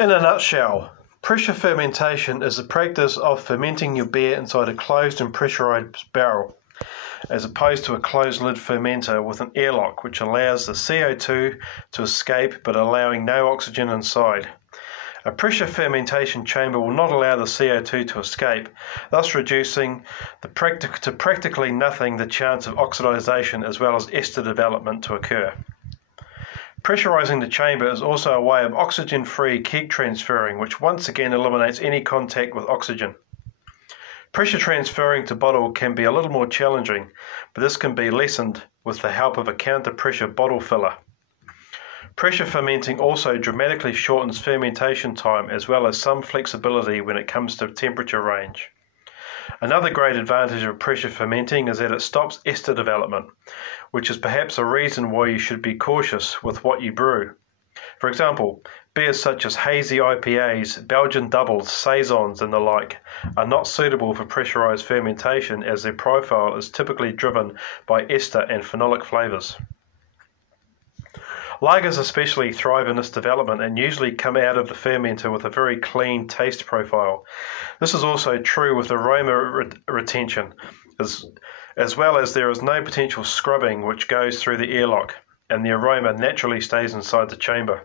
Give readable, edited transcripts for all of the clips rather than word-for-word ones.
In a nutshell, pressure fermentation is the practice of fermenting your beer inside a closed and pressurized barrel, as opposed to a closed-lid fermenter with an airlock, which allows the CO2 to escape but allowing no oxygen inside. A pressure fermentation chamber will not allow the CO2 to escape, thus reducing to practically nothing the chance of oxidization as well as ester development to occur. Pressurizing the chamber is also a way of oxygen-free keg transferring, which once again eliminates any contact with oxygen. Pressure transferring to bottle can be a little more challenging, but this can be lessened with the help of a counter-pressure bottle filler. Pressure fermenting also dramatically shortens fermentation time as well as some flexibility when it comes to temperature range. Another great advantage of pressure fermenting is that it stops ester development, which is perhaps a reason why you should be cautious with what you brew. For example, beers such as hazy IPAs, Belgian doubles, saisons and the like are not suitable for pressurized fermentation as their profile is typically driven by ester and phenolic flavors. Lagers especially thrive in this development and usually come out of the fermenter with a very clean taste profile. This is also true with aroma retention, as well as there is no potential scrubbing which goes through the airlock, and the aroma naturally stays inside the chamber.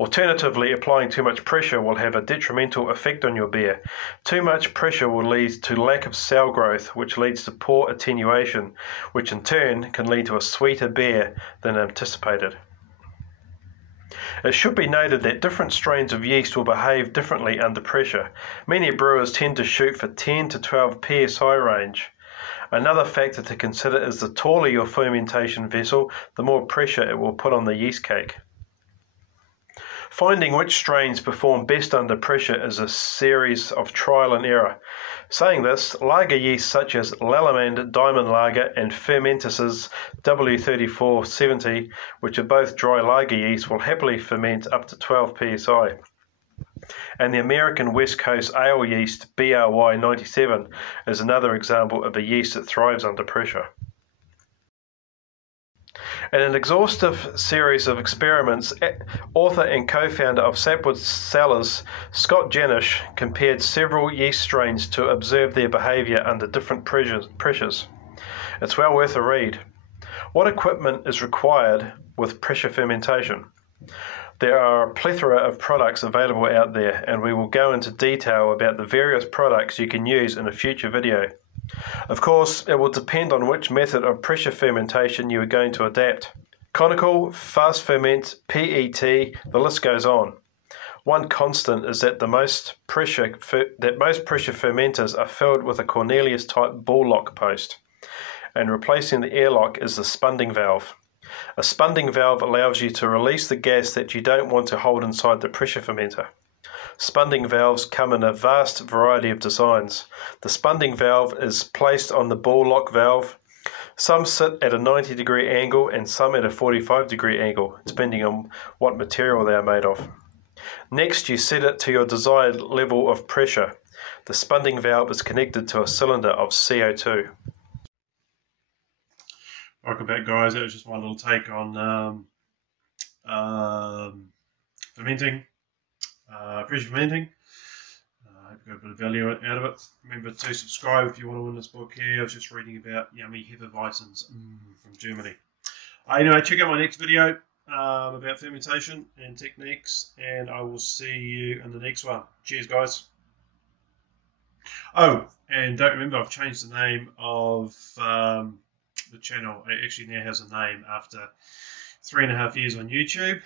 Alternatively, applying too much pressure will have a detrimental effect on your beer. Too much pressure will lead to lack of cell growth, which leads to poor attenuation, which in turn can lead to a sweeter beer than anticipated. It should be noted that different strains of yeast will behave differently under pressure. Many brewers tend to shoot for 10 to 12 psi range. Another factor to consider is the taller your fermentation vessel, the more pressure it will put on the yeast cake. Finding which strains perform best under pressure is a series of trial and error. Saying this, lager yeast such as Lallemand Diamond Lager and Fermentis W3470, which are both dry lager yeast, will happily ferment up to 12 psi. And the American West Coast Ale yeast BRY97 is another example of a yeast that thrives under pressure. In an exhaustive series of experiments, author and co-founder of Sapwood Cellars, Scott Janish, compared several yeast strains to observe their behaviour under different pressures. It's well worth a read. What equipment is required with pressure fermentation? There are a plethora of products available out there, and we will go into detail about the various products you can use in a future video. Of course, it will depend on which method of pressure fermentation you are going to adapt. Conical, fast ferment, PET, the list goes on. One constant is that most pressure fermenters are filled with a Cornelius type ball lock post, and replacing the airlock is the spunding valve. A spunding valve allows you to release the gas that you don't want to hold inside the pressure fermenter. Spunding valves come in a vast variety of designs. The spunding valve is placed on the ball lock valve. Some sit at a 90-degree angle and some at a 45-degree angle, depending on what material they are made of. Next, you set it to your desired level of pressure. The spunding valve is connected to a cylinder of CO2. Welcome back, guys. That was just my little take on fermenting. Pressure fermenting. I hope you got a bit of value out of it. Remember to subscribe if you want to win this book here. I was just reading about yummy Hefeweizens from Germany. Anyway, check out my next video about fermentation and techniques, and I will see you in the next one. Cheers, guys. Oh, and don't remember, I've changed the name of the channel. It actually now has a name after 3.5 years on YouTube.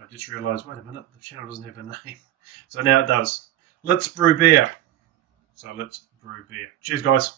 I just realised, wait a minute, the channel doesn't have a name. So now it does. Let's Brew Beer. So let's brew beer. Cheers, guys.